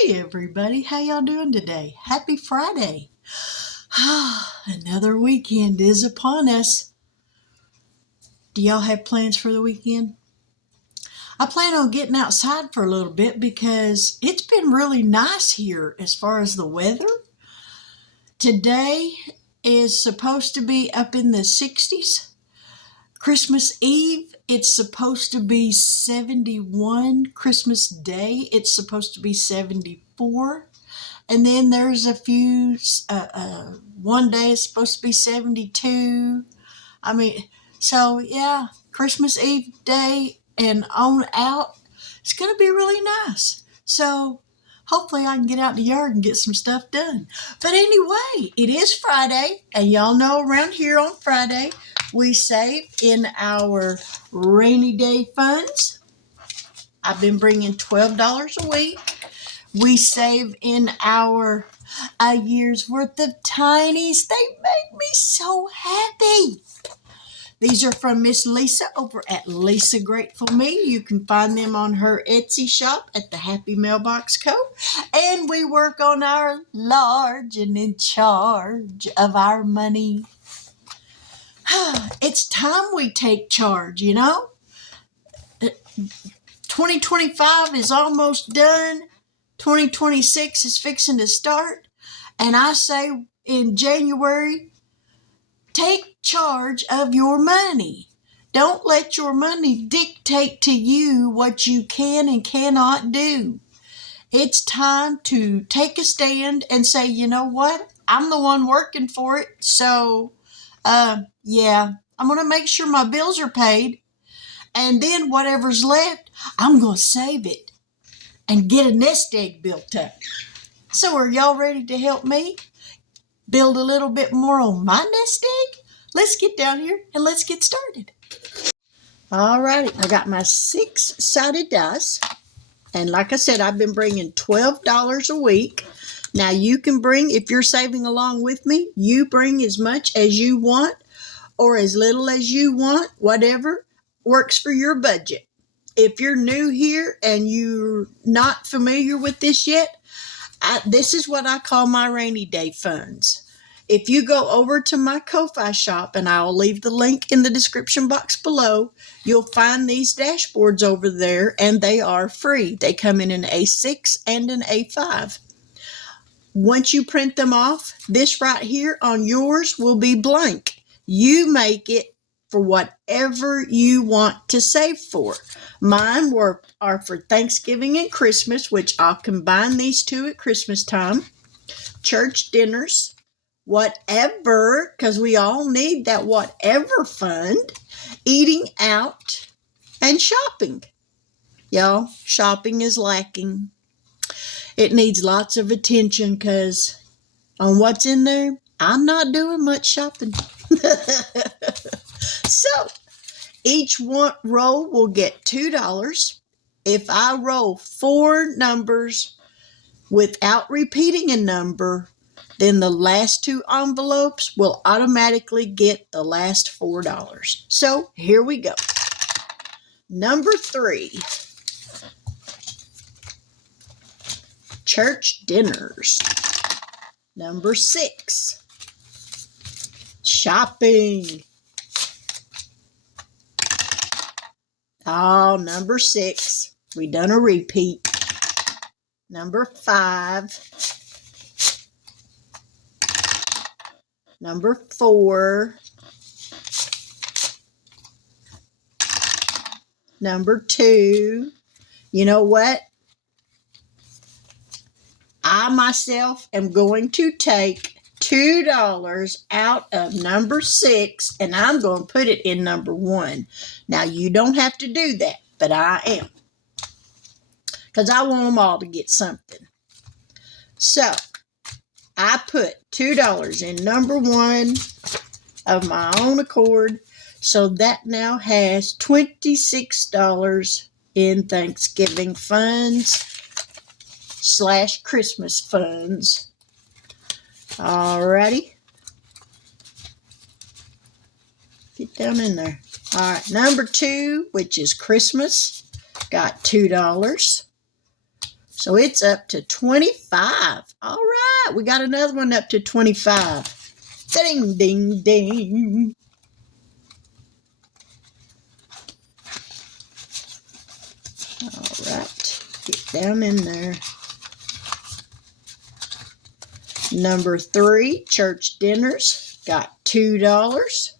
Hey everybody, how y'all doing today? Happy Friday. Another weekend is upon us. Do y'all have plans for the weekend? I plan on getting outside for a little bit because it's been really nice here as far as the weather. Today is supposed to be up in the 60s. Christmas Eve, it's supposed to be 71. Christmas Day, it's supposed to be 74. And then there's a few, one day is supposed to be 72. So yeah, Christmas Eve day and on out, it's going to be really nice. So hopefully I can get out in the yard and get some stuff done. But anyway, it is Friday, and y'all know around here on Friday, we save in our rainy day funds. I've been bringing $12 a week. We save in our a year's worth of tinies. They make me so happy. These are from Miss Lisa over at Lisa Grateful Me. You can find them on her Etsy shop at the Happy Mailbox Co. And we work on our large and in charge of our money. It's time we take charge, you know. 2025 is almost done. 2026 is fixing to start. And I say in January, take charge of your money. Don't let your money dictate to you what you can and cannot do. It's time to take a stand and say, you know what? I'm the one working for it. So, yeah, I'm going to make sure my bills are paid. And then whatever's left, I'm going to save it and get a nest egg built up. So are y'all ready to help me build a little bit more on my nest egg? Let's get down here and let's get started. All righty, I got my 6-sided dice. And like I said, I've been bringing $12 a week. Now you can bring, if you're saving along with me, you bring as much as you want or as little as you want, whatever works for your budget. If you're new here and you're not familiar with this yet, this is what I call my rainy day funds. If you go over to my Ko-Fi shop, and I'll leave the link in the description box below, you'll find these dashboards over there, and they are free. They come in an A6 and an A5. Once you print them off, this right here on yours will be blank. You make it for whatever you want to save for. Mine are for Thanksgiving and Christmas, which I'll combine these two at Christmas time. Church dinners, whatever, because we all need that whatever fund. Eating out and shopping. Y'all, shopping is lacking. It needs lots of attention because on what's in there, I'm not doing much shopping. So, each row will get $2. If I roll 4 numbers without repeating a number, then the last 2 envelopes will automatically get the last $4. So, here we go. Number 3. Church dinners. Number 6. Shopping. Oh, number 6. We done a repeat. Number 5. Number 4. Number 2. You know what? I myself am going to take $2 out of number 6, and I'm going to put it in number 1. Now, you don't have to do that, but I am, because I want them all to get something. So, I put $2 in number 1 of my own accord, so that now has $26 in Thanksgiving funds / Christmas funds. Alrighty. Get down in there. Alright, number 2, which is Christmas, got $2. So it's up to 25. All right, we got another one up to 25. Ding, ding, ding. All right, get down in there. Number 3, church dinners, got $2.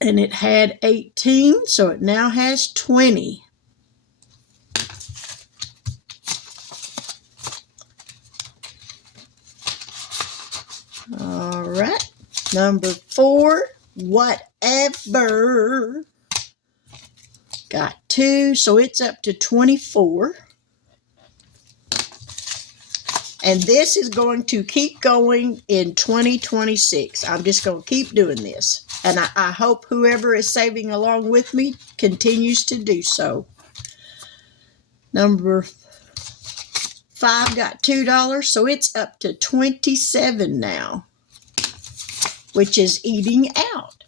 And it had 18, so it now has 20. All right, number 4, whatever, got 2, so it's up to 24. And this is going to keep going in 2026. I'm just going to keep doing this. And I hope whoever is saving along with me continues to do so. Number 5 got $2, so it's up to 27 now, which is eating out.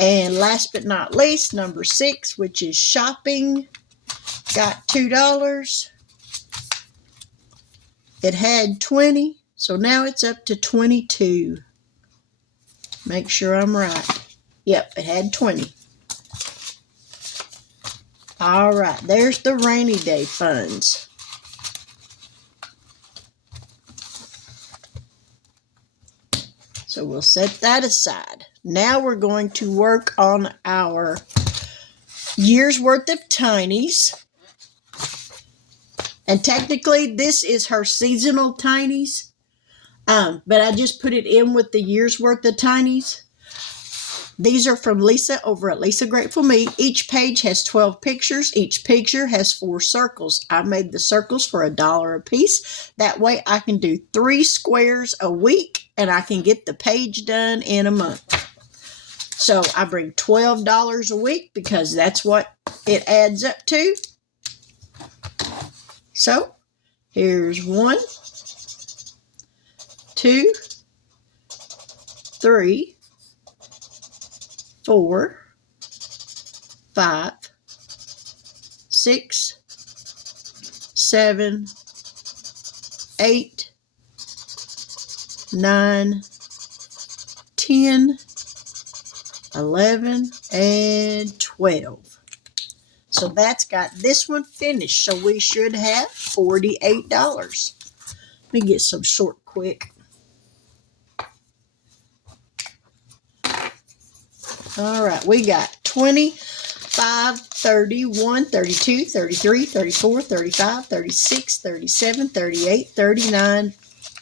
And last but not least, number 6, which is shopping, got $2. It had 20, so now it's up to 22. Make sure I'm right. Yep, it had 20. All right, there's the rainy day funds. So we'll set that aside. Now we're going to work on our year's worth of tinies. And technically, this is her seasonal tinies. But I just put it in with the year's worth of tinies. These are from Lisa over at Lisa Grateful Me. Each page has 12 pictures. Each picture has 4 circles. I made the circles for $1 a piece. That way I can do 3 squares a week and I can get the page done in a month. So I bring $12 a week because that's what it adds up to. So here's 1, 2, 3, 4, 5, 6, 7, 8, 9, 10, 11, and 12. So that's got this one finished. So we should have $48. Let me get some short quick. All right, we got 25, 31, 32, 33, 34, 35, 36, 37, 38, 39,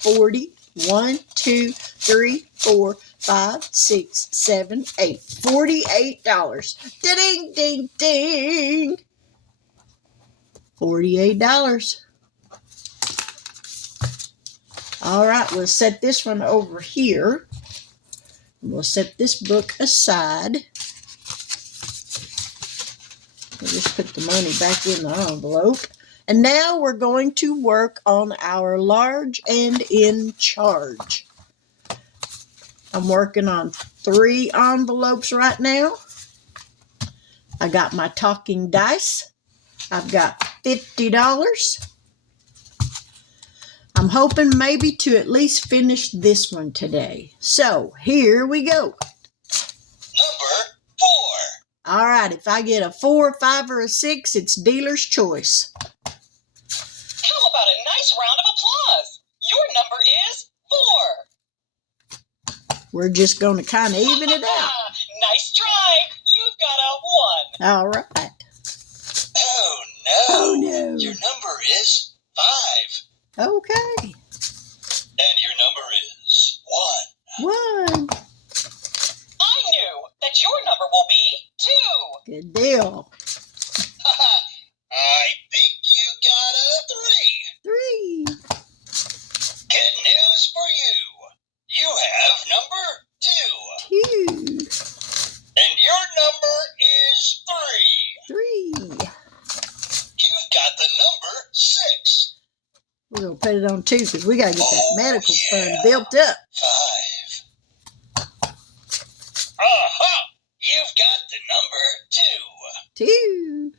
40, 1, 2, 3, 4, 5, 6, 7, 8. $48. Ding, ding, ding. $48. All right, we'll set this one over here. We'll set this book aside. We'll just put the money back in the envelope. And now we're going to work on our large and in charge. I'm working on 3 envelopes right now. I got my talking dice. I've got $50. I'm hoping maybe to at least finish this one today. So here we go. Number 4. All right, if I get a 4, a 5, or a 6, it's dealer's choice. How about a nice round of applause? Your number is 4. We're just going to kind of even it out. Nice try. You've got a 1. All right. Oh, no. Oh, no. Your number is 5. Okay. And your number is 1. 1. I knew that your number will be 2. Good deal. I think you got a 3. 3. Good news for you. You have number 2. 2. And your number is 3. 3. You've got the number 6. We're going to put it on 2 because we got to get that medical fund built up. 5. Aha! You've got the number 2.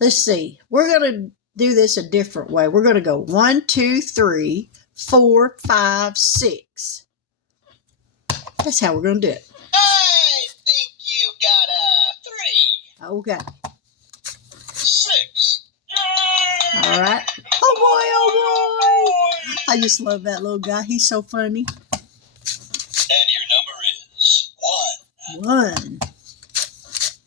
Let's see. We're going to do this a different way. We're going to go 1, 2, 3, 4, 5, 6. That's how we're going to do it. I think you got a 3. Okay. 6. All right. Oh boy, oh boy. I just love that little guy. He's so funny. And your number is 1. 1.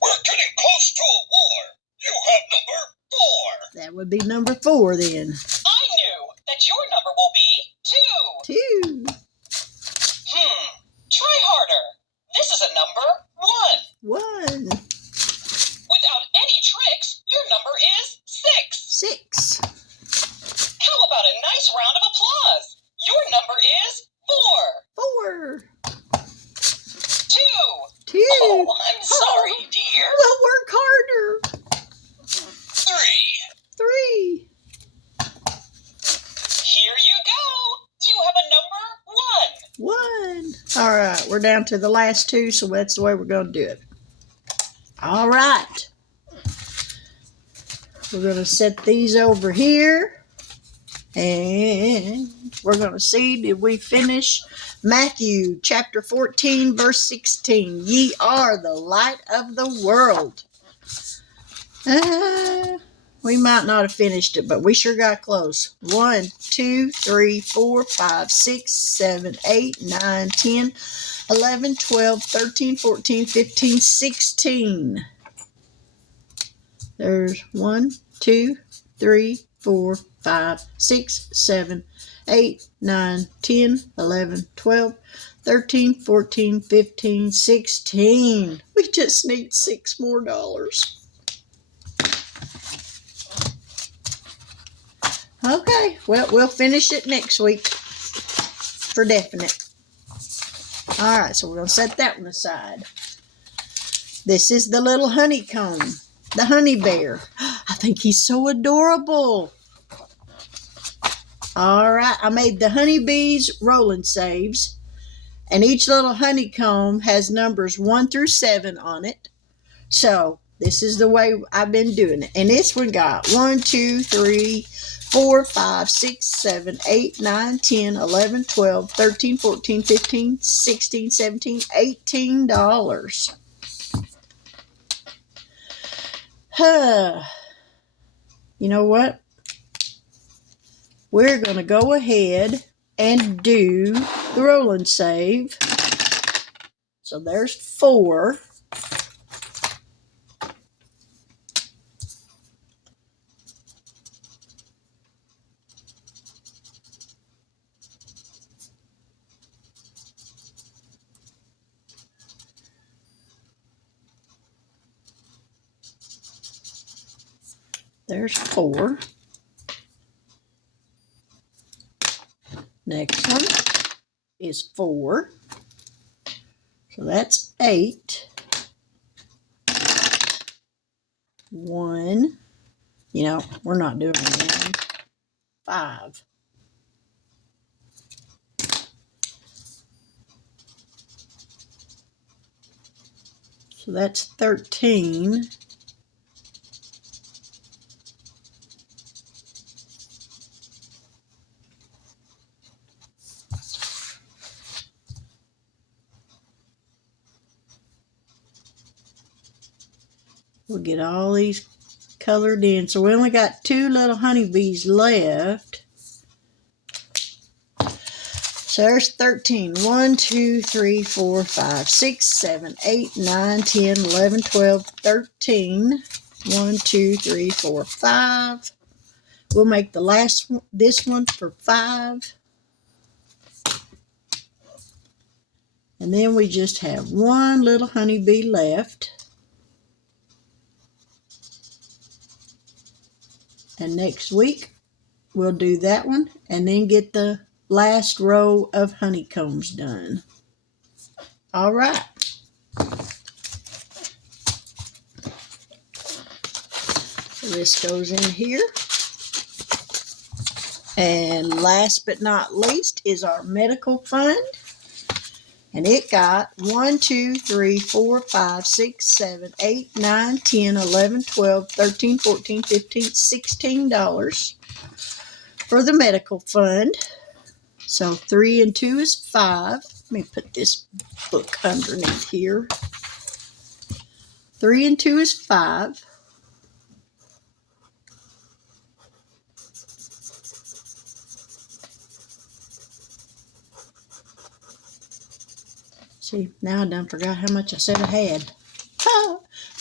We're getting close to a war. You have number 4. That would be number 4 then. I knew that your number will be 2. 2. Try harder. This is a number 1. 1. Without any tricks, your number is 6. 6. How about a nice round of applause? Your number is 4. 4. 2. 2. Oh, I'm sorry, dear. We'll work harder. 3. 3. Here you go. You have a number 1. 1. All right, we're down to the last 2, so that's the way we're going to do it. All right. We're going to set these over here, and we're going to see, did we finish Matthew chapter 14, verse 16. Ye are the light of the world. We might not have finished it, but we sure got close. 1, 2, 3, 4, 5, 6, 7, 8, 9, 10, 11, 12, 13, 14, 15, 16. There's 1, 2, 3, 4, 5, 6, 7, 8, 9, 10, 11, 12, 13, 14, 15, 16. We just need $6 more. Okay, well, we'll finish it next week for definite. All right, so we're going to set that one aside. This is the little honeycomb, the honey bear. I think he's so adorable. All right, I made the honeybees rolling saves, and each little honeycomb has numbers 1 through 7 on it. So this is the way I've been doing it. And this one got 1, 2, 3, 4, 5, 6, 7, 8, 9, 10, 11, 12, 13, 14, 15, 16, 17, $18. You know what? We're going to go ahead and do the roll and save. So there's 4. There's 4. Next one is 4. So that's 8. 1. You know, we're not doing 1. 5. So that's 13. We'll get all these colored in. So we only got 2 little honeybees left. So there's 13. 1, 2, 3, 4, 5, 6, 7, 8, 9, 10, 11, 12, 13. 1, 2, 3, 4, 5. We'll make the last one, this one for 5. And then we just have 1 little honeybee left. And next week, we'll do that one and then get the last row of honeycombs done. All right. So this goes in here. And last but not least is our medical fund. And it got 1, 2, 3, 4, 5, 6, 7, 8, 9, 10, 11, 12, 13, 14, 15, $16 for the medical fund. So 3 and 2 is 5. Let me put this book underneath here. 3 and 2 is 5. See, now I done forgot how much I said I had.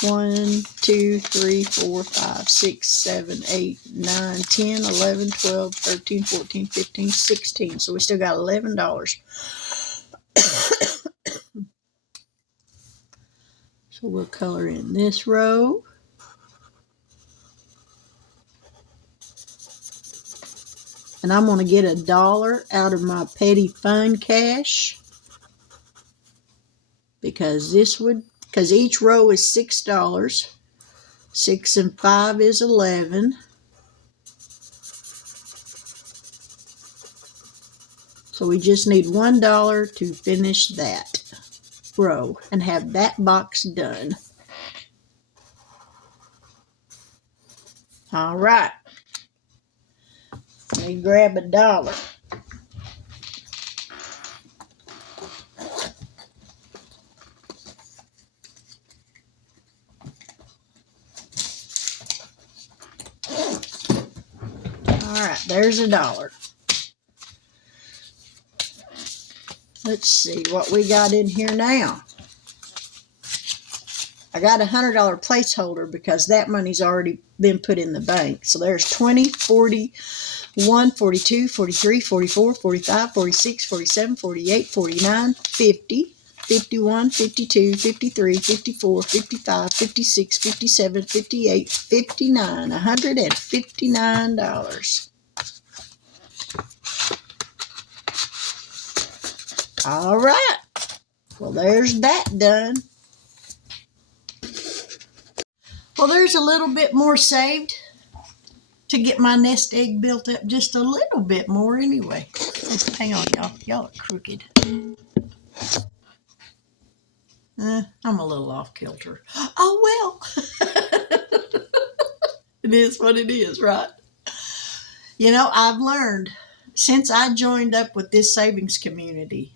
1, 2, 3, 4, 5, 6, 7, 8, 9, 10, 11, 12, 13, 14, 15, 16. So we still got $11. So we'll color in this row. And I'm going to get $1 out of my petty fund cash. Because each row is $6. 6 and 5 is 11. So we just need $1 to finish that row and have that box done. All right. Let me grab $1. All right, there's $1. Let's see what we got in here now. I got a $100 placeholder because that money's already been put in the bank. So there's 20, 40, 41, 42, 43, 44, 45, 46, 47, 48, 49, 50, 51, 52, 53, 54, 55, 56, 57, 58, 59, $159. All right. Well, there's that done. Well, there's a little bit more saved to get my nest egg built up just a little bit more anyway. Hang on, y'all. Y'all are crooked. I'm a little off kilter. Oh, well. It is what it is, right? You know, I've learned since I joined up with this savings community,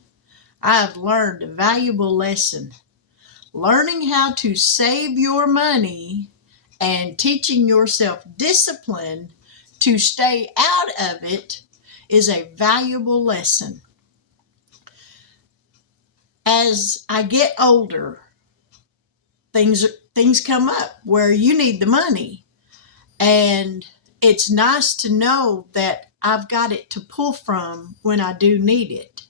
I've learned a valuable lesson. Learning how to save your money and teaching yourself discipline to stay out of it is a valuable lesson. As I get older, things come up where you need the money. And it's nice to know that I've got it to pull from when I do need it.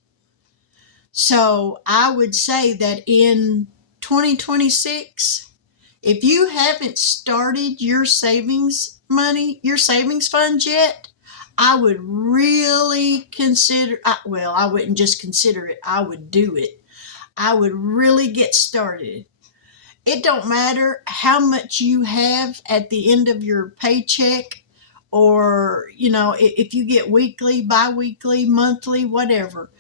So I would say that in 2026, if you haven't started your savings money, your savings fund yet, I would really consider, I wouldn't just consider it, I would do it. I would really get started. It don't matter how much you have at the end of your paycheck, or, you know, if you get weekly, bi-weekly, monthly, whatever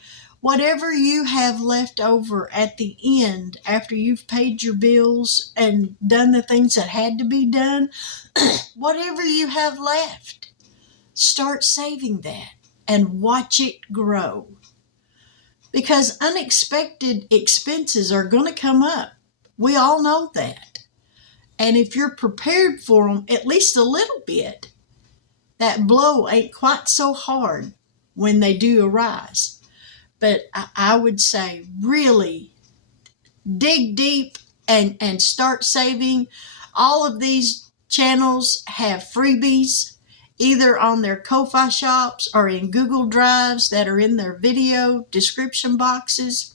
you have left over at the end after you've paid your bills and done the things that had to be done, whatever you have left, start saving that and watch it grow. Because unexpected expenses are going to come up. We all know that. And if you're prepared for them at least a little bit, that blow ain't quite so hard when they do arise. But I would say really dig deep and start saving. All of these channels have freebies, either on their Ko-Fi shops or in Google Drives that are in their video description boxes.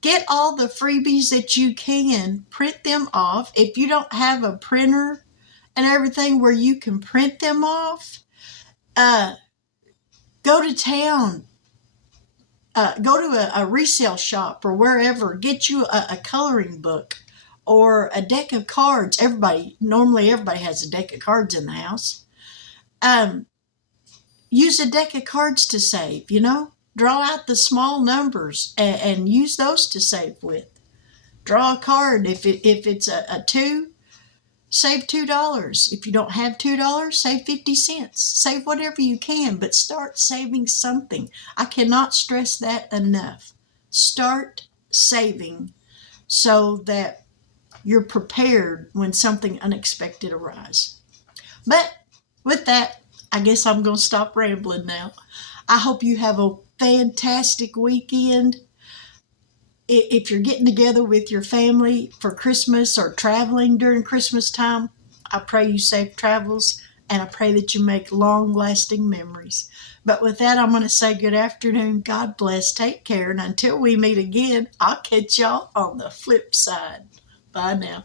Get all the freebies that you can, print them off. If you don't have a printer and everything where you can print them off, go to town. Go to a resale shop or wherever. Get you a coloring book or a deck of cards. Normally everybody has a deck of cards in the house. Use a deck of cards to save, you know. Draw out the small numbers and use those to save with. Draw a card. If it's a 2, save $2. If you don't have $2, save 50 cents. Save whatever you can, but start saving something. I cannot stress that enough. Start saving so that you're prepared when something unexpected arises. But with that, I guess I'm going to stop rambling now. I hope you have a fantastic weekend. If you're getting together with your family for Christmas or traveling during Christmas time, I pray you safe travels, and I pray that you make long-lasting memories. But with that, I'm going to say good afternoon. God bless. Take care. And until we meet again, I'll catch y'all on the flip side. Bye now.